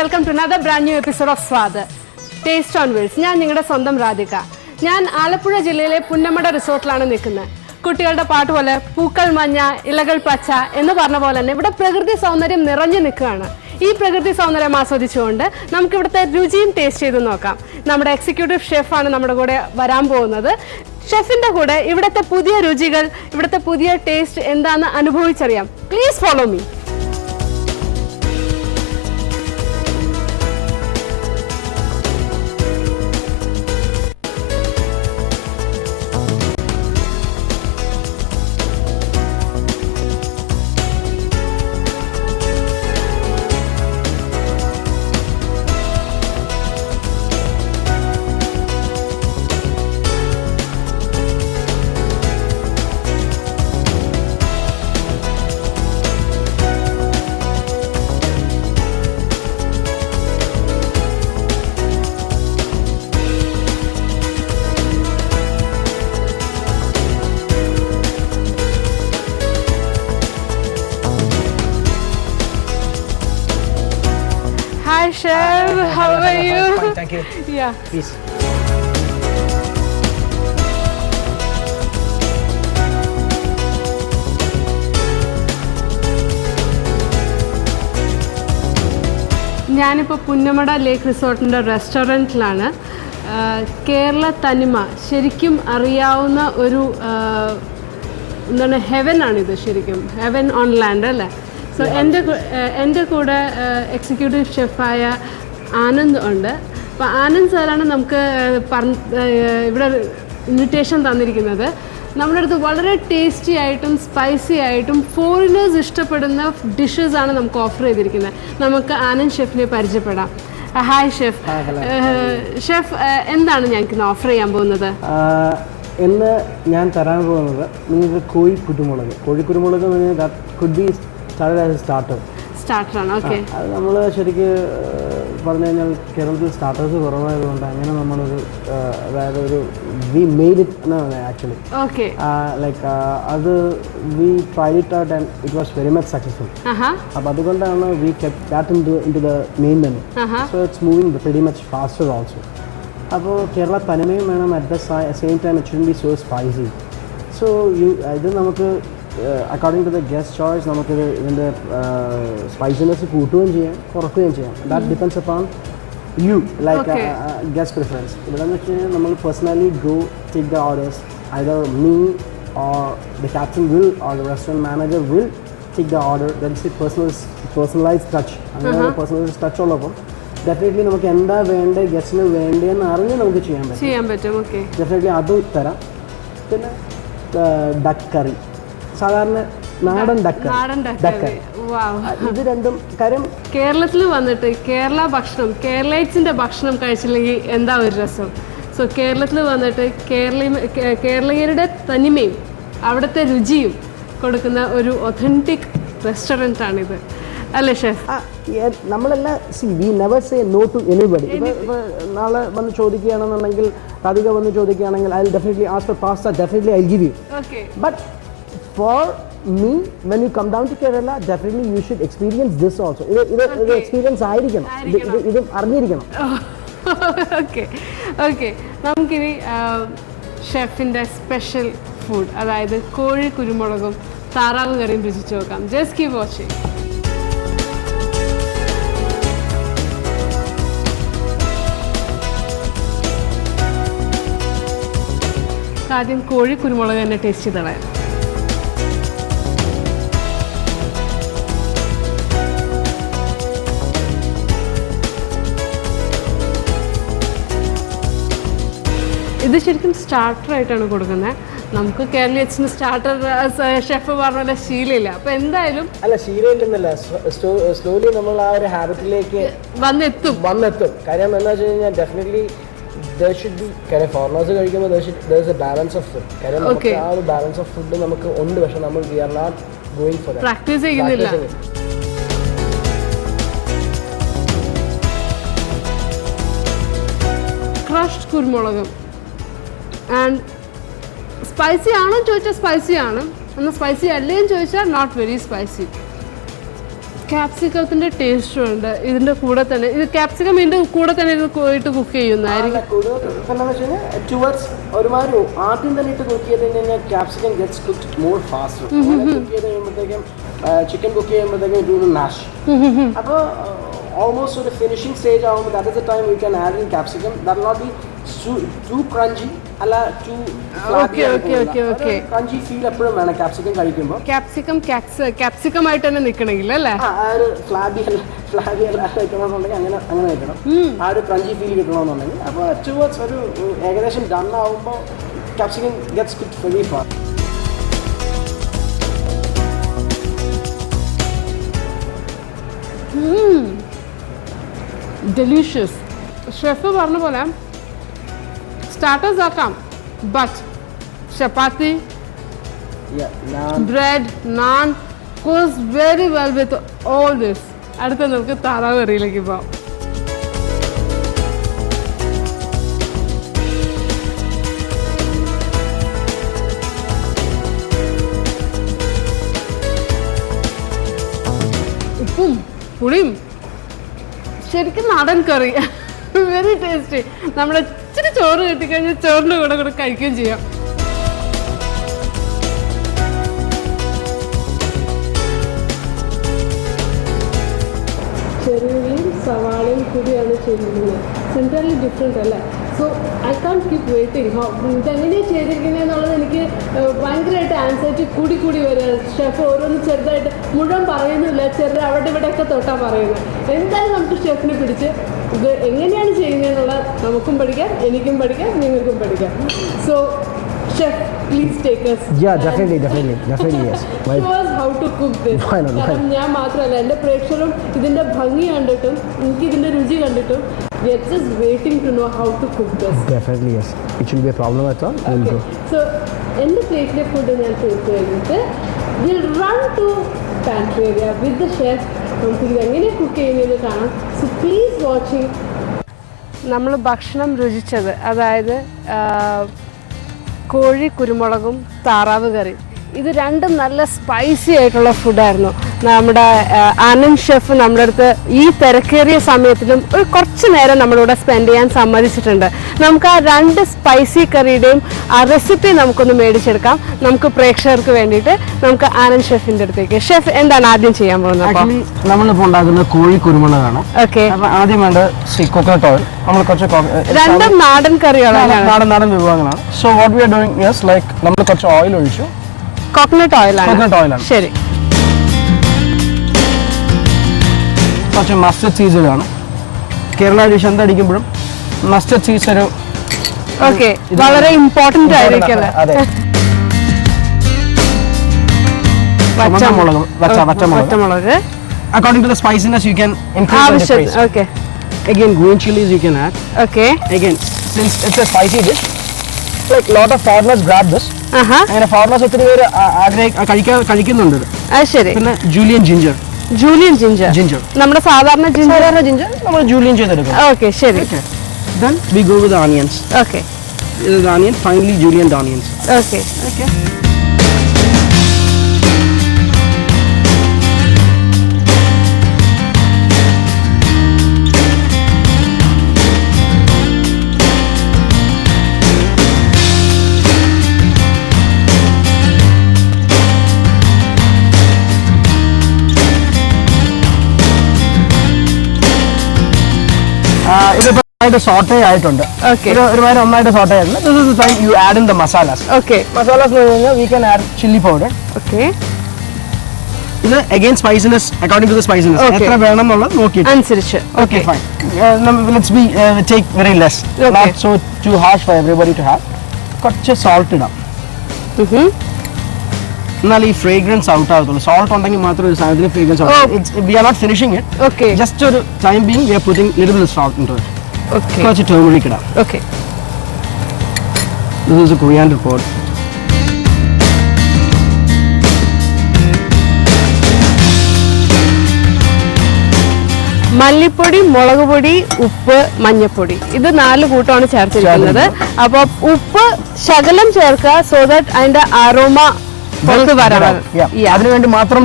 welcome to another brand new episode of Swad. Taste on Wheels. ഞാൻ നിങ്ങളുടെ സ്വന്തം രാധിക. ഞാൻ ആലപ്പുഴ ജില്ലയിലെ പുന്നമട റിസോർട്ടിലാണ് നിൽക്കുന്നത്. കുട്ടികളുടെ പാട്ട് പോലെ പൂക്കൾ മഞ്ഞ ഇലകൾ പച്ച എന്ന് പറഞ്ഞ പോലെ തന്നെ ഇവിടെ പ്രകൃതി സൗന്ദര്യം നിറഞ്ഞു നിൽക്കുകയാണ്. ഈ പ്രകൃതി സൗന്ദര്യം ആസ്വദിച്ചുകൊണ്ട് നമുക്ക് ഇവിടുത്തെ രുചിയും ടേസ്റ്റ് ചെയ്ത് നോക്കാം. നമ്മുടെ എക്സിക്യൂട്ടീവ് ഷെഫാണ് നമ്മുടെ കൂടെ വരാൻ പോകുന്നത്. ഷെഫിന്റെ കൂടെ ഇവിടുത്തെ പുതിയ രുചികൾ, ഇവിടുത്തെ പുതിയ ടേസ്റ്റ് എന്താണെന്ന് അനുഭവിച്ചറിയാം. Please follow me. Hi chef, how are you? Fine, thank you. Yeah. Please. ഞാനിപ്പോൾ പുന്നമട ലേക്ക് റിസോർട്ടിൻ്റെ റെസ്റ്റോറൻറ്റിലാണ്. കേരള തനിമ ശരിക്കും അറിയാവുന്ന ഒരു എന്താണ് ഹെവൻ ആണിത്, ശരിക്കും ഹെവൻ ഓൺ ലാൻഡ് അല്ലേ. സോ എൻ്റെ കൂടെ എക്സിക്യൂട്ടീവ് ഷെഫായ ആനന്ദ് ഉണ്ട്. അപ്പോൾ ആനന്ദ് സാറാണ് നമുക്ക് ഇവിടെ ഇൻവിറ്റേഷൻ തന്നിരിക്കുന്നത്. നമ്മുടെ അടുത്ത് വളരെ ടേസ്റ്റി ആയിട്ടും സ്പൈസി ആയിട്ടും ഫോറിനേഴ്സ് ഇഷ്ടപ്പെടുന്ന ഡിഷസാണ് നമുക്ക് ഓഫർ ചെയ്തിരിക്കുന്നത്. നമുക്ക് ആനന്ദ് ഷെഫിനെ പരിചയപ്പെടാം. Hi chef. ഷെഫ്, എന്താണ് ഞങ്ങൾക്ക് ഓഫർ ചെയ്യാൻ പോകുന്നത്? ഇന്ന് ഞാൻ തരാൻ പോകുന്നത് നിങ്ങൾക്ക് കോഴി കുരുമുളക് that could be started as a സ്റ്റാർട്ടറാണ്. ഓക്കെ. അത് നമ്മൾ ശരിക്ക് പറഞ്ഞു കഴിഞ്ഞാൽ കേരളത്തിൽ സ്റ്റാർട്ടേഴ്സ് കുറവായതുകൊണ്ട് അങ്ങനെ നമ്മളൊരു അതായത് ഒരു വി മെയ്ഡ് ഇറ്റ് എന്നാണ് ആക്ച്വലി. ഓക്കെ. ലൈക്ക് അത് we tried it out and it was very much successful. അപ്പോൾ അതുകൊണ്ടാണ് we kept that in to the main menu. So it's moving very much faster also. അപ്പോൾ കേരള തനിമയും വേണം, at the same time it should be so spicy. So ഇത് നമുക്ക് according to the guest choice നമുക്കിത് ഇതിൻ്റെ spiciness കൂട്ടുകയും ചെയ്യാം കുറയ്ക്കുകയും ചെയ്യാം. That depends upon you like guest preference. ഇവിടെ എന്ന് വെച്ച് കഴിഞ്ഞാൽ നമ്മൾ personally go take the orders. Either me or the captain will or the restaurant manager will take the order. That's A personalise touch. അങ്ങനെ പേഴ്സണലൈസ് ടച്ച് ഉള്ളപ്പം definitely നമുക്ക് എന്താ വേണ്ടത് ഗസ്റ്റിന് വേണ്ടതെന്ന് അറിഞ്ഞ് നമുക്ക് ചെയ്യാൻ പറ്റും. ഓക്കെ, ഡെഫിനറ്റ്ലി അത് തരാം. പിന്നെ ഡക്ക് കറി, സാധാരണ നാടൻ ഡക്ക് കറി, ഇത് രണ്ടും കാര്യം. കേരളത്തിൽ വന്നിട്ട് കേരള ഭക്ഷണം, കേരളൈറ്റ്സിന്റെ ഭക്ഷണം കഴിച്ചില്ലെങ്കിൽ എന്താ ഒരു രസം. സോ കേരളത്തിൽ വന്നിട്ട് കേരളീയരുടെ തനിമയും അവിടുത്തെ രുചിയും കൊടുക്കുന്ന ഒരു ഒതന്റിക് റെസ്റ്റോറൻ്റ് ആണിത്, അല്ലേ ഷെഫ്? നമ്മളെല്ലാം we never say no to anybody. ഇപ്പോൾ നാളെ വന്ന് ചോദിക്കുകയാണെന്നുണ്ടെങ്കിൽ, രാധിക വന്ന് ചോദിക്കുകയാണെങ്കിൽ I will definitely ask for pasta, definitely I give you. But for me, when you come down to Kerala, definitely you should experience this also. ഇത് experience ആയിരിക്കണം, ഇത് അറിഞ്ഞിരിക്കണം. ഓക്കെ. നമുക്കിനി ഷെഫിൻ്റെ സ്പെഷ്യൽ ഫുഡ്, അതായത് കോഴി കുരുമുളകും താറാവ് കറിയും രുചിച്ച് നോക്കാം. Just keep watching. ആദ്യം കോഴി കുരുമുളക് തന്നെ ടേസ്റ്റ് ചെയ്ത് കളയാം. ഇത് ശരിക്കും സ്റ്റാർട്ടറായിട്ടാണ് കൊടുക്കുന്നത്. നമുക്ക് കേരളീയത്തിന് സ്റ്റാർട്ടർ ഷെഫ് പറഞ്ഞ പോലെ ശീലമില്ല. അപ്പോൾ എന്തായാലും അല്ല, ശീലമില്ലെന്നല്ല, സ്ലോലി നമ്മൾ ആ ഒരു ഹാബിറ്റിലേക്ക് വന്നെത്തും. കാര്യം എന്താ വെച്ച് കഴിഞ്ഞാൽ ഡെഫിനറ്റ്ലി there should be കാര്യം ഫോറിനേഴ്സ് കഴിക്കുമ്പോൾ there is a balance of food. കാര്യം നമുക്ക് ആ ഒരു ബാലൻസ് ഓഫ് ഫുഡ് നമുക്ക് ഉണ്ട്, പക്ഷെ നമ്മൾ we are not going for that. Practice ചെയ്യുന്നില്ല. ക്രഷ്ഡ് കുരുമുളകും ആൻഡ് സ്പൈസി ആണോ ചോദിച്ചാൽ സ്പൈസി ആണ്, എന്നാൽ സ്പൈസി അല്ലേന്ന് ചോദിച്ചാൽ നോട്ട് വെരി സ്പൈസി. ക്യാപ്സിക്കത്തിൻ്റെ ടേസ്റ്റും ഉണ്ട് ഇതിൻ്റെ കൂടെ തന്നെ. ഇത് ക്യാപ്സിക്കം ഇതിൻ്റെ കൂടെ തന്നെ ഇത് ഇട്ട് കുക്ക് ചെയ്യുന്നതായിരിക്കും. ടുവേർഡ്സ് ഒരുമാതിരി ആദ്യം തന്നെ ഇട്ട് കുക്ക് ചെയ്ത് കഴിഞ്ഞാൽ capsicum gets cooked more fast. Cook ചെയ്ത് കഴിയുമ്പോഴത്തേക്കും ചിക്കൻ കുക്ക് ചെയ്യുമ്പോഴത്തേക്കും ഇറ്റ് വിൽ മാഷ്. അപ്പോൾ almost to the finishing stage ആവുമ്പോൾ that is the time we can add in capsicum. That will not be too crunchy അല്ല too flabby. Okay. Crunchy feel എപ്പോഴും വേണം capsicum കഴിക്കുമ്പോൾ. ക്യാപ്സിക്കം ആയിട്ട് തന്നെ നിൽക്കണമെങ്കിൽ അല്ലേ? ആ ഒരു ഫ്ലാബി അല്ല കഴിക്കണമെന്നുണ്ടെങ്കിൽ അങ്ങനെ കഴിക്കണം. ആ ഒരു ക്രഞ്ചി ഫീൽ കിട്ടണമെന്നുണ്ടെങ്കിൽ. അപ്പോൾ ടുവേർഡ്സ് ഒരു ഏകദേശം ഡൺ ആവുമ്പോൾ capsicum gets cooked very fast. Delicious. Chef പറഞ്ഞ പോലെ സ്റ്റാർട്ടേഴ്സ് ആക്കാം, but chapati, bread, naan goes very well with all this. അടുത്ത നമുക്ക് താറാവ് കറിയിലേക്ക് പോകാം. ഉപ്പും പുളിയും ശരിക്കും നാടൻ കറി, വെരി ടേസ്റ്റി. നമ്മൾ ഇച്ചിരി ചോറ് കിട്ടിക്കഴിഞ്ഞാൽ ചോറിൻ്റെ കൂടെ കഴിക്കുകയും ചെയ്യാം. ചെറിയുള്ളിയും സവാളയും കൂടിയാണ് ചെയ്തിരിക്കുന്നത്. സെൻട്രലി ഡിഫറെൻ്റ് അല്ലേ? So I can keep waiting. ഇതെങ്ങനെയാണ് ചെയ്തിരിക്കുന്നത് എന്നുള്ളത് എനിക്ക് ഭയങ്കരമായിട്ട് ആൻസൈറ്റി കൂടി വരിക. ഷെഫ് ഓരോന്ന് ചെറുതായിട്ട് മുഴുവൻ പറയുന്നില്ല, ചെറുത് അവിടെ ഇവിടെയൊക്കെ തൊട്ടാ പറയുന്നത്. എന്തായാലും നമുക്ക് ഷെഫിനെ പിടിച്ച് ഇത് എങ്ങനെയാണ് ചെയ്യുന്നതെന്നുള്ള നമുക്കും പഠിക്കാം, എനിക്കും പഠിക്കാം, നിങ്ങൾക്കും പഠിക്കാം. So chef, please take us. Yeah, definitely, yes. Show us how to cook this. കാരണം ഞാൻ മാത്രമല്ല, എൻ്റെ പ്രേക്ഷകരും ഇതിൻ്റെ ഭംഗി കണ്ടിട്ടും എനിക്ക് ഇതിൻ്റെ രുചി കണ്ടിട്ടും we are just waiting to know how to cook this. Definitely, yes. It shouldn't be a problem at all. Okay. So, എൻ്റെ പ്ലേറ്റിലെ ഫുഡ് ഞാൻ ചെയ്ത് കഴിഞ്ഞിട്ട് we'll run to pantry area with the chef. നമുക്ക് ഇത് എങ്ങനെ കുക്ക് ചെയ്യുന്നത് കാണാം. So, please watching. നമ്മൾ ഭക്ഷണം രുചിച്ചത്, അതായത് കോഴി കുരുമുളകും താറാവ് കറി, ഇത് രണ്ടും നല്ല സ്പൈസി ആയിട്ടുള്ള ഫുഡായിരുന്നു. നമ്മുടെ ആനന്ദ് ഷെഫ് നമ്മുടെ അടുത്ത് ഈ തിരക്കേറിയ സമയത്തിലും ഒരു കുറച്ച് നേരം നമ്മളിവിടെ സ്പെൻഡ് ചെയ്യാൻ സമ്മതിച്ചിട്ടുണ്ട്. നമുക്ക് ആ രണ്ട് സ്പൈസി കറിയുടെയും ആ റെസിപ്പി നമുക്കൊന്ന് മേടിച്ചെടുക്കാം. നമുക്ക് പ്രേക്ഷകർക്ക് വേണ്ടിയിട്ട് നമുക്ക് ആനന്ദ് ഷെഫിൻ്റെ അടുത്തേക്ക്. ഷെഫ് എന്താണ് ആദ്യം ചെയ്യാൻ പോകുന്നത്? നമ്മളിപ്പോൾ ഉണ്ടാക്കുന്ന കോഴി കുരുമുളകാണ്. ഓക്കെ. ആദ്യം വേണ്ടത് കോക്കനട്ട് ഓയിൽ. നമ്മൾ കുറച്ച് രണ്ടും നാടൻ കറികളാണ്, നാടൻ വിഭവങ്ങളാണ്. So what we are doing is like നമ്മൾ കുറച്ച് ഓയിൽ ഒഴിച്ചു. കോക്കനട്ട് ഓയിലാണ്. ശരി. കുറച്ച് മസ്റ്റർഡ് സീഡ്സ് ഇടാണ്. കേരള ഡിഷ് എന്തടിക്കുമ്പോഴും മസ്റ്റർഡ് സീഡ്സ് ഒരു വളരെ ഇമ്പോർട്ടന്റ് ആയിരിക്കും. പച്ചമുളക്. According to the spiciness you can increase or decrease. Okay. Again, green chilies you can add. Okay. Again, since it's a spicy dish, like lot of foreigners grab this. അങ്ങനെ foreigners ഒത്തിരി പേര് കഴിക്കുന്നുണ്ട്. ശരി. പിന്നെ Julian ginger. നമ്മുടെ സാധാരണ ginger നമ്മൾ Julian ചെയ്തെടുക്കും. ഓക്കെ, ശരി. Then we go with the onions. Okay. This is the onion, finely julienned onions. Okay. ഇതിപ്പോ സോട്ടേ ആയിട്ടുണ്ട്. ഒരുപാട് നന്നായിട്ട് സോട്ടേ ആയിട്ടുണ്ട്. This is the time you add in the masalas. Masalas എന്ന് പറഞ്ഞാൽ we can add chili powder. ഇത് again spiciness, according to the spiciness. എത്ര വേണം എന്നുള്ളത് നോക്കിയിട്ട് അനുസരിച്ച്. Okay, fine. Let's take very less. Not so too harsh for everybody to have. കുറച്ച് salt ഇടാം. എന്നാൽ ഈ ഫ്രേഗ്രൻസ് ഔട്ട് ആകത്തുള്ളൂ. സോൾട്ട് ഉണ്ടെങ്കിൽ മാത്രമേ ഒരു സാധനത്തിന് fragrance out. We are not finishing it. Just ഒരു time being we are putting little bit of salt into it. കുറച്ച് turmeric ഇടാം. This is a coriander powder. മല്ലിപ്പൊടി, മുളക് പൊടി, ഉപ്പ്, മഞ്ഞൾപ്പൊടി, ഇത് 4 കൂട്ടമാണ് ചേർത്തിരിക്കുന്നത്. അപ്പോൾ ഉപ്പ് ശകലം ചേർക്കുക, സോ ദാറ്റ് അതിന്റെ അരോമ പുറത്ത് വരാൻ. അതിനുവേണ്ടി മാത്രം.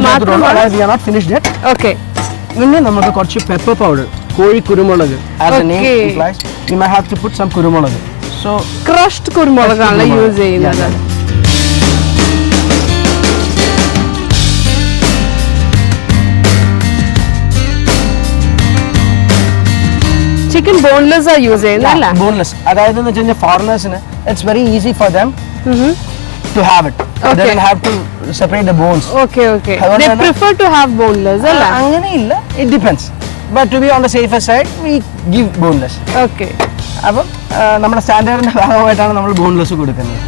ഓക്കെ. ഇനി നമുക്ക് കുറച്ച് പെപ്പർ പൗഡർ, കോഴി കുരുമുളക്. As the name implies, you might have to put some കുരുമുളക്. So crushed കുരുമുളകാണ് യൂസ് ചെയ്യുന്നത്. ചിക്കൻ ബോൺലെസ് ആ യൂസ് ചെയ്യുന്നത് അല്ല? ബോൺലെസ്. അതായത് എന്ന് വെച്ചാൽ ഫോറിനേഴ്സിന് it's very easy for them to have it. They don't have to separate the bones. Okay. They prefer to have boneless അല്ല? അങ്ങനെയില്ല, it depends. But to be on the safer side, we give boneless. Okay. അപ്പം നമ്മുടെ സ്റ്റാൻഡേർഡിന്റെ ഭാഗമായിട്ടാണ് നമ്മൾ boneless കൊടുക്കുന്നത്.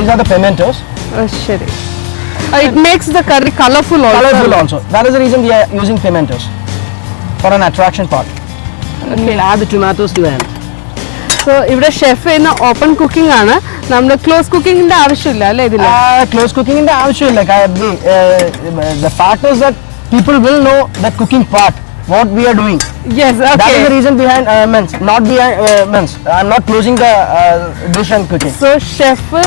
These are the pimentos. ശരി. It makes the curry colorful also. Colorful also. That is the reason we are using pimentos for an attraction part. And we'll add the tomatoes to the end. So ഇവിടെ chef ചെയ്യുന്ന open cooking ആണ്, നമ്മൾ close കുക്കിങ്ങിന്റെ ആവശ്യമില്ല അല്ലേ ഇതിൽ? Close cooking ന്റെ ആവശ്യമില്ല. The fact is that people will know the cooking part, what we are doing. Yes, okay. That is the reason behind I'm not closing the dish and cooking. So chef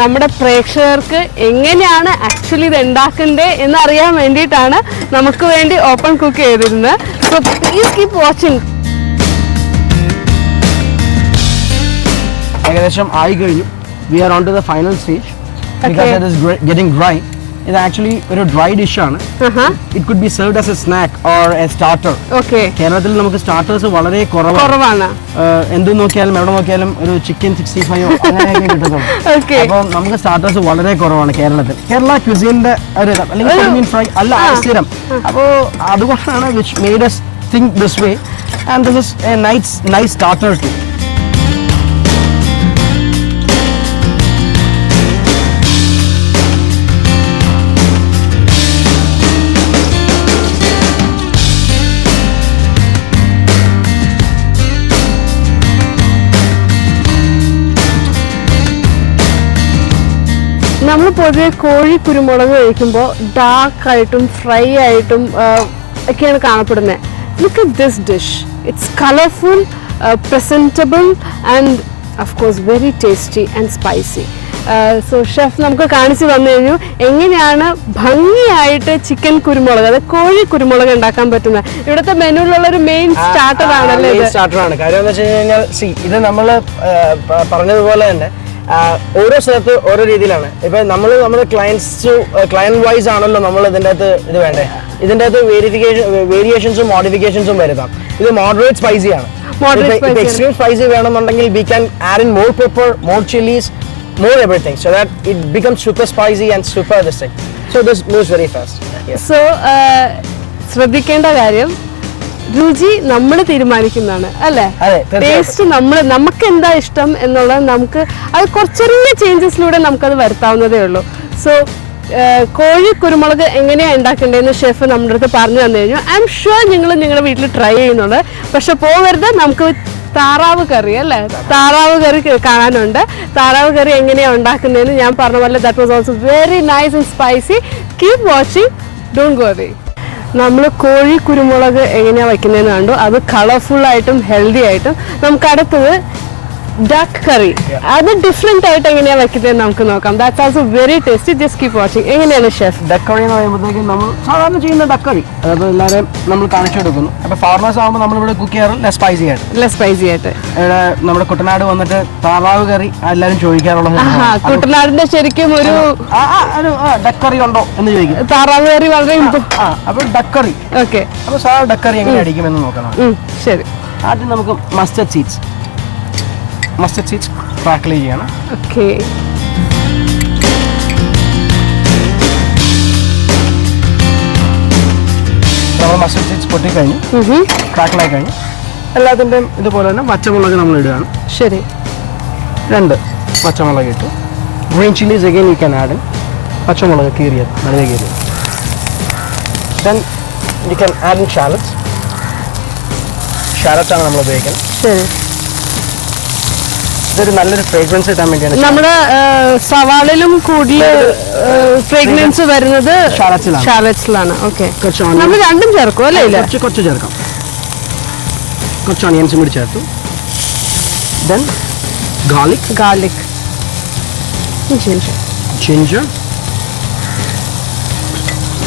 നമ്മുടെ പ്രേക്ഷകർക്ക് എങ്ങനെയാണ് actually ഇത് ഉണ്ടാക്കണ്ടേ എന്നറിയാൻ വേണ്ടിയിട്ടാണ് നമുക്ക് വേണ്ടി open cook ചെയ്തിരുന്നത്. So please keep watching. ഏകദേശം ആയി കഴിഞ്ഞു. We are on to the final stage because it is getting dry. ഇത് ആക്ച്വലി ഒരു ഡ്രൈ ഡിഷാണ്. It could be served as A snack or A starter. കേരളത്തിൽ നമുക്ക് സ്റ്റാർട്ടേഴ്സ് വളരെ കുറവാണ്. എന്ത് നോക്കിയാലും എവിടെ നോക്കിയാലും ഒരു ചിക്കൻ 65 അങ്ങനെയൊക്കെ കിട്ടുന്നുള്ളൂ. അപ്പോൾ നമുക്ക് സ്റ്റാർട്ടേഴ്സ് വളരെ കുറവാണ് കേരളത്തിൽ. കേരള ക്യുസീനിന്റെ ഒരു അല്ലെങ്കിൽ മീൻ ഫ്രൈ അല്ല സ്ഥിരം. അപ്പോൾ അതുകൊണ്ടാണ് which made us think this way, and this is a nice starter too. നമ്മൾ പൊതുവെ കോഴി കുരുമുളക് കഴിക്കുമ്പോൾ ഡാർക്ക് ആയിട്ടും ഫ്രൈ ആയിട്ടും ഒക്കെയാണ് കാണപ്പെടുന്നത്. Look at this dish. It's colourful, presentable and of course very tasty and spicy. So chef നമുക്ക് കാണിച്ചു തന്നു കഴിഞ്ഞു എങ്ങനെയാണ് ഭംഗിയായിട്ട് ചിക്കൻ കുരുമുളക്, അതായത് കോഴി കുരുമുളക് ഉണ്ടാക്കാൻ പറ്റുന്നത്. ഇവിടുത്തെ മെനുവിലുള്ള ഒരു മെയിൻ സ്റ്റാർട്ടർ ആണല്ലേ ഇത്? സ്റ്റാർട്ടറാണ്. കാര്യം എന്ന് വെച്ച് കഴിഞ്ഞാൽ ഇത് നമ്മൾ പറഞ്ഞതുപോലെ തന്നെ ഓരോ സ്ഥലത്ത് ഓരോ രീതിയിലാണ്. ഇപ്പൊ നമ്മുടെ ക്ലയന്റ് വൈസ് ആണല്ലോ നമ്മൾ ഇതിൻ്റെ അകത്ത് ഇത് വേണ്ടേ. ഇതിൻ്റെ അകത്ത് വേരിയേഷൻസും മോഡിഫിക്കേഷൻസും വരുത്താം. ഇത് മോഡറേറ്റ് സ്പൈസി ആണ്. എക്സ്ട്രീം സ്പൈസി വേണമെന്നുണ്ടെങ്കിൽ we can add in more pepper, more chillies, more everything, so that it becomes super spicy and super this thing. So this moves very fast. Yes. So ശ്രദ്ധിക്കേണ്ട കാര്യം രുചി നമ്മൾ തീരുമാനിക്കുന്നതാണ് അല്ലേ? Taste നമുക്ക് എന്താ ഇഷ്ടം എന്നുള്ളത് നമുക്ക് അത് കുറച്ചെറിയ ചേഞ്ചസിലൂടെ നമുക്കത് വരുത്താവുന്നതേ ഉള്ളൂ. സോ കോഴി കുരുമുളക് എങ്ങനെയാണ് ഉണ്ടാക്കേണ്ടതെന്ന് ഷെഫ് നമ്മുടെ അടുത്ത് പറഞ്ഞു തന്നു കഴിഞ്ഞു. ഐ എം ഷുവർ നിങ്ങളുടെ വീട്ടിൽ ട്രൈ ചെയ്യുന്നുണ്ട്. പക്ഷെ പോകരുത്, നമുക്ക് താറാവ് കറി അല്ലേ, താറാവ് കറി കാണാനുണ്ട്. താറാവ് കറി എങ്ങനെയാണ് ഉണ്ടാക്കുന്നതെന്ന് ഞാൻ പറഞ്ഞ പോലെ that was also very nice and spicy. Keep watching, don't go away. നമ്മൾ കോഴി കുരുമുളക് എങ്ങനെയാണ് വയ്ക്കുന്നതെന്ന് കണ്ടു. അത് കളർഫുള്ളായിട്ടും ഹെൽത്തി ആയിട്ടും. നമുക്ക് അടുത്തത് ഡക്ക് കറി. അത് ഡിഫറെന്റ് ആയിട്ട് എങ്ങനെയാണ് വെക്കുന്നത് നമുക്ക് നോക്കാം. That's also very tasty. Just keep watching. എങ്ങനെയാണ് ഷെഫ്? ഡക്ക് കറി എന്ന് പറയുമ്പോഴത്തേക്കും നമ്മൾ സാധാരണ ചെയ്യുന്ന ഡക്ക് കറി അതപ്പോൾ എല്ലാവരെയും നമ്മൾ കാണിച്ചു കൊടുക്കുന്നു. അപ്പോൾ ഫാർമേഴ്സ് ആകുമ്പോൾ നമ്മളിവിടെ കുക്ക് ചെയ്യാറ് ലെസ് സ്പൈസി ആയിട്ട്. ഇവിടെ നമ്മുടെ കുട്ടനാട് വന്നിട്ട് താറാവ് കറി എല്ലാവരും ചോദിക്കാറുള്ളത്. കുട്ടനാടിന്റെ ശരിക്കും ഒരു ഡക്ക് കറി ഉണ്ടോ എന്ന് ചോദിക്കും. താറാവ് കറി വളരെ അപ്പോൾ ഡക്ക് കറി. ഓക്കെ, അപ്പോൾ സാധാരണ ഡക്ക് കറി എങ്ങനെ അടിക്കുമെന്ന് നോക്കണം. ശരി. ആദ്യം നമുക്ക് മസ്റ്റർഡ് സീഡ്സ് ക്രാക്കിൾ ചെയ്യണം. ഓക്കെ, നമ്മൾ മസ്റ്റർഡ് സീഡ്സ് പൊട്ടിക്കഴിഞ്ഞു, ക്രാക്കിളായി കഴിഞ്ഞു. എല്ലാത്തിൻ്റെയും ഇതുപോലെ തന്നെ പച്ചമുളക് നമ്മൾ ഇടുകയാണ്. ശരി, 2 പച്ചമുളക് ഇട്ടു. Green chillies again you can add in. പച്ചമുളക് കീറിയത്, നല്ല കീറിയത്. Then you can add in shallots ആണ് നമ്മൾ ഉപയോഗിക്കുന്നത്. ശരി. ഇതൊരു നല്ലൊരു ഫ്രേഗ്രൻസ് കിട്ടാൻ വേണ്ടിയാണ്. നമ്മുടെ സവാളിലും കൂടുതൽ ഫ്രേഗ്രൻസ് വരുന്നത് ഷാലറ്റ്സിലാണ്. ഓക്കെ, നമ്മൾ രണ്ടും ചേർക്കും അല്ലേ? കുറച്ച് ചേർക്കാം. കുറച്ച് ഓണിയൻസും കൂടി ചേർത്തു. Then garlic ginger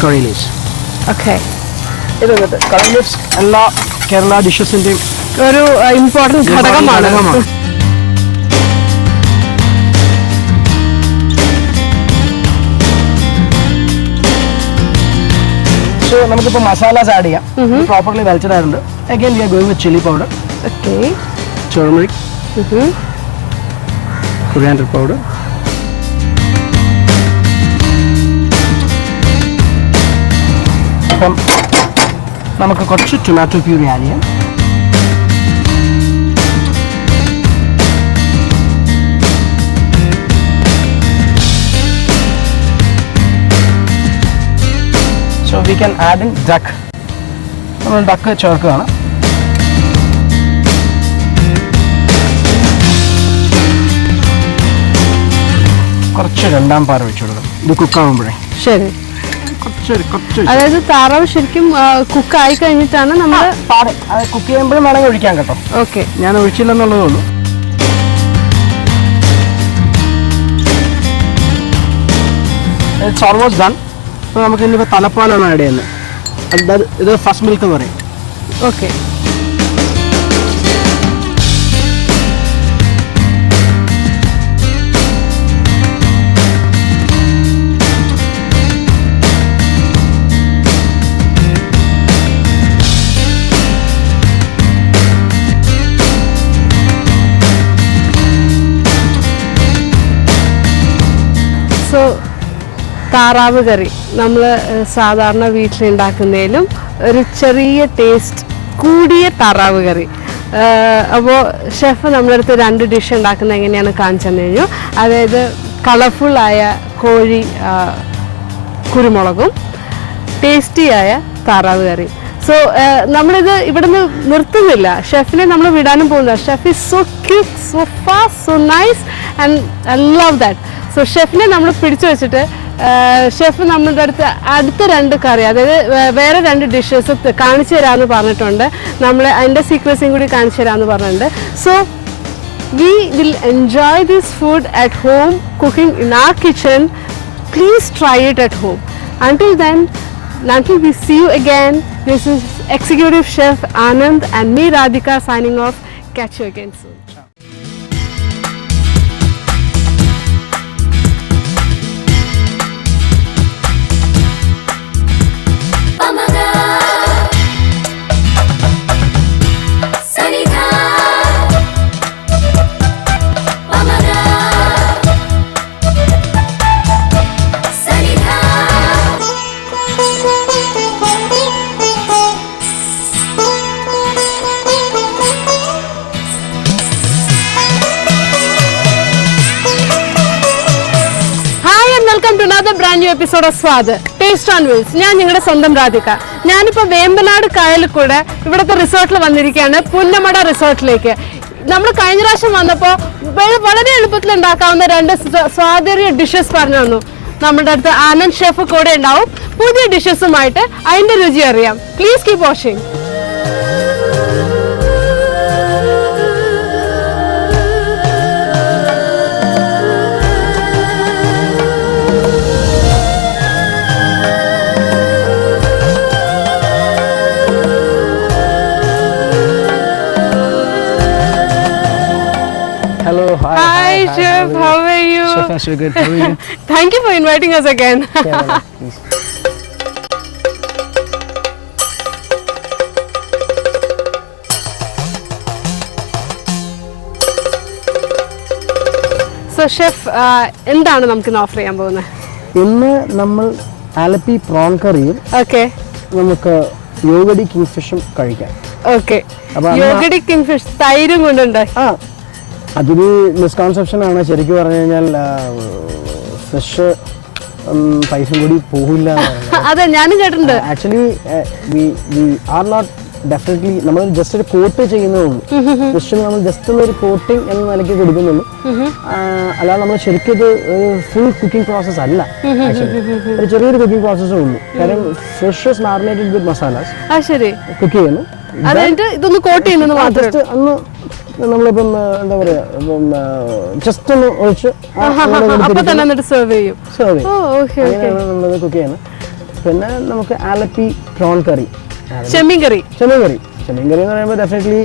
curry leaves. Okay. ഇത് curry leaves എല്ലാ കേരള ഡിഷസിന്റെയും ഒരു ഇമ്പോർട്ടൻറ്റ് ഘടകമാണ്. സോ നമുക്കിപ്പോൾ മസാലാസ് ആഡ് ചെയ്യാം. പ്രോപ്പർലി വെൽറ്റഡ് ആയിട്ടുണ്ട്. Again V are going with chilli powder, turmeric, coriander powder, അപ്പം നമുക്ക് കുറച്ച് ടൊമാറ്റോ പ്യൂരി ആഡ് ചെയ്യാം. So we can add in duck. നമ്മൾ ഡക്ക് ചേർക്കുകയാണ്. കുറച്ച് രണ്ടാം പാര വെച്ച് കൊടുക്കണം ഇത് കുക്കാവുമ്പോഴേ. ശരി. അതായത് താറാവ് ശരിക്കും കുക്ക് ആയി കഴിഞ്ഞിട്ടാണ് നമ്മൾ കുക്ക് ചെയ്യുമ്പോഴും വേണമെങ്കിൽ ഒഴിക്കാം കേട്ടോ. ഓക്കെ, ഞാൻ ഒഴിച്ചില്ലെന്നുള്ളതേ ഉള്ളൂ. It's almost done. അപ്പോൾ നമുക്ക് ഇനിയിപ്പോൾ തലപ്പാലാണ് ആഡ് ചെയ്യുന്നത്. ഇത് ഫസ്റ്റ് മിൽക്ക് എന്ന് പറയും. ഓക്കെ, താറാവ് കറി നമ്മൾ സാധാരണ വീട്ടിലുണ്ടാക്കുന്നതിലും ഒരു ചെറിയ ടേസ്റ്റ് കൂടിയ താറാവ് കറി. അപ്പോൾ ഷെഫ് നമ്മുടെ അടുത്ത് 2 ഡിഷ് ഉണ്ടാക്കുന്നത് എങ്ങനെയാണ് കാണിച്ചു തന്നു കഴിഞ്ഞു. അതായത് കളർഫുള്ളായ കോഴി കുരുമുളകും ടേസ്റ്റിയായ താറാവ് കറി. സോ നമ്മളിത് ഇവിടുന്ന് നിർത്തുന്നില്ല. ഷെഫിനെ നമ്മൾ വിടാനും പോകുന്നില്ല. Chef is so cute, so fast, so nice and I love that. So ഷെഫിനെ നമ്മൾ പിടിച്ചു വെച്ചിട്ട് ഷെഫ് നമ്മളുടെ അടുത്ത 2 കറി, അതായത് വേറെ 2 ഡിഷസ് കാണിച്ചു തരാമെന്ന് പറഞ്ഞിട്ടുണ്ട്. നമ്മൾ അതിൻ്റെ സീക്രട്സും കൂടി കാണിച്ചു തരാമെന്ന് പറഞ്ഞിട്ടുണ്ട്. So we will enjoy this food at home, cooking in our kitchen. Please try it at home. Until then, until we see you again, this is Executive Chef Anand and me Radhika signing off. Catch you again soon. Brand new episode of സ്വാദ് taste on wheels. ഞാൻ നിങ്ങളുടെ സ്വന്തം രാധിക. ഞാനിപ്പോൾ വേമ്പനാട് കായലിൽ കൂടെ ഇവിടുത്തെ റിസോർട്ടിൽ വന്നിരിക്കുകയാണ്, പുന്നമട റിസോർട്ടിലേക്ക്. നമ്മൾ കഴിഞ്ഞ പ്രാവശ്യം വന്നപ്പോൾ വളരെ എളുപ്പത്തിൽ ഉണ്ടാക്കാവുന്ന 2 സ്വാദേറിയ ഡിഷസ് പറഞ്ഞു തന്നു. നമ്മുടെ അടുത്ത് ആനന്ദ് ഷെഫ് കൂടെ ഉണ്ടാവും. പുതിയ ഡിഷസുമായിട്ട് അതിൻ്റെ രുചി അറിയാം. Please keep watching. Hello, hi Chef, how are you? So far so good. How are you? Thank you for inviting us again. Yeah, please. So chef, എന്താണ് നമുക്ക് ഓഫർ ചെയ്യാൻ പോകുന്നത്? ഇന്ന് നമ്മൾ ആലപ്പി പ്രോൺ കറിയും നമുക്ക് യോഗടി കിങ് ഫിഷും കഴിക്കാം. ഓക്കെ, യോഗടി കിങ് ഫിഷ് തൈരും കൊണ്ടുണ്ട്. അതൊരു മിസ്കൺസെപ്ഷൻ ആണ്. ശരിക്കും പറഞ്ഞു കഴിഞ്ഞാൽ ഫിഷ് പൈസ കൂടി പോകില്ല. അതെ, ഞാനും കേട്ടിട്ടുണ്ട്. Actually we are not definitely നമ്മൾ ജസ്റ്റ് ഒരു കോട്ട് ചെയ്യുന്നേ ഉള്ളൂ. ജസ്റ്റ് നമ്മൾ ജസ്റ്റ് ഒരു കോട്ടിങ് എന്ന നിലയ്ക്ക് കൊടുക്കുന്നുള്ളൂ. അല്ലാതെ നമ്മൾ ശരിക്കും ഇത് ഫുൾ കുക്കിംഗ് പ്രോസസ് അല്ല. ഒരു ചെറിയൊരു കുക്കിംഗ് പ്രോസസ്സേ ഉള്ളൂ. കാര്യം fish is marinated with masalas cook ചെയ്യുന്നു. ഇതൊന്ന് കോട്ട് ചെയ്യുന്നത് ജസ്റ്റ് അന്ന് നമ്മളിപ്പം എന്താ പറയാ, ഇപ്പം ജസ്റ്റ് ഒന്ന് ഒഴിച്ച് സെർവ് ചെയ്യും. അങ്ങനെയാണ് നമ്മളത് കുക്ക് ചെയ്യുന്നത്. പിന്നെ നമുക്ക് ആലപ്പി പ്രോൺ കറി, ചെമ്മീൻ കറി എന്ന് പറയുമ്പോൾ ഡെഫിനറ്റ്ലി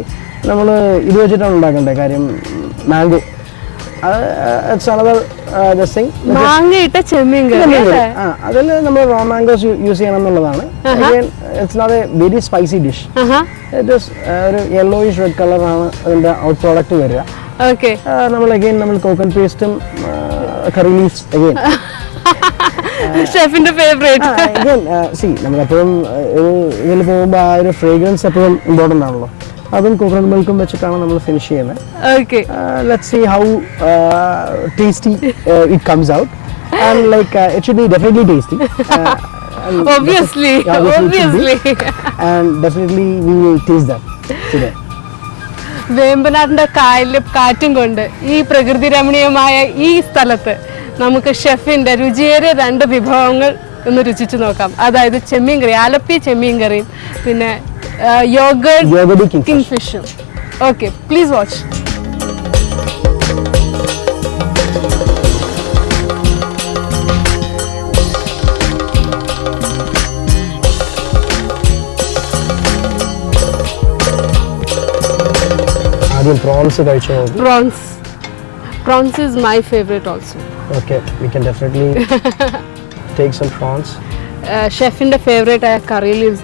നമ്മൾ ഇത് വെച്ചിട്ടാണ് ഉണ്ടാക്കേണ്ടത്. കാര്യം മാംഗോ, മാങ്ങയിട്ട ചെമ്മീൻ കറി അതിൽ നമ്മൾ റോ മാംഗോസ് യൂസ് ചെയ്യണം എന്നുള്ളതാണ്. It's not a very spicy dish. It is ഒരു യെല്ലോയിഷ് റെഡ് കളറാണ് അതിന്റെ ഔട്ട് പ്രോഡക്റ്റ് വരിക. നമ്മൾ കോക്കനട്ട് പേസ്റ്റും കറി ലീവ്സ് ഷെഫിന്റെ ഫേവറേറ്റ്. നമ്മളെപ്പോഴും ഇതിൽ പോകുമ്പോൾ ആ ഒരു ഫ്രേഗ്രൻസ് എപ്പോഴും ഇമ്പോർട്ടൻ്റ് ആണല്ലോ. അതും കോക്കനട്ട് മിൽക്കും വെച്ചിട്ടാണ് നമ്മൾ ഫിനിഷ് ചെയ്യുന്നത്. Let's see how tasty it comes out. And like it should be definitely tasty. Obviously. And definitely we will taste that today. വേമ്പനാടിന്റെ കായലിലും കാറ്റും കൊണ്ട് ഈ പ്രകൃതി രമണീയമായ ഈ സ്ഥലത്ത് നമുക്ക് ഷെഫിന്റെ രുചിയേറിയ 2 വിഭവങ്ങൾ ഒന്ന് രുചിച്ചു നോക്കാം. അതായത് ചെമ്മീൻ കറി, ആലപ്പി ചെമ്മീൻ കറിയും പിന്നെ യോഗർട്ട് കിങ് ഫിഷും. Okay, please watch. Prawns is my favorite also. Okay, we can definitely take some prawns. Chef in the favorite curry leaves.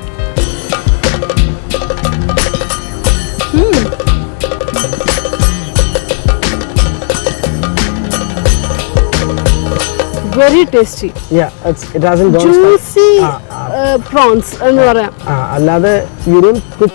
Very tasty. Yeah, it hasn't gone juicy prawns. Allada, you don't cook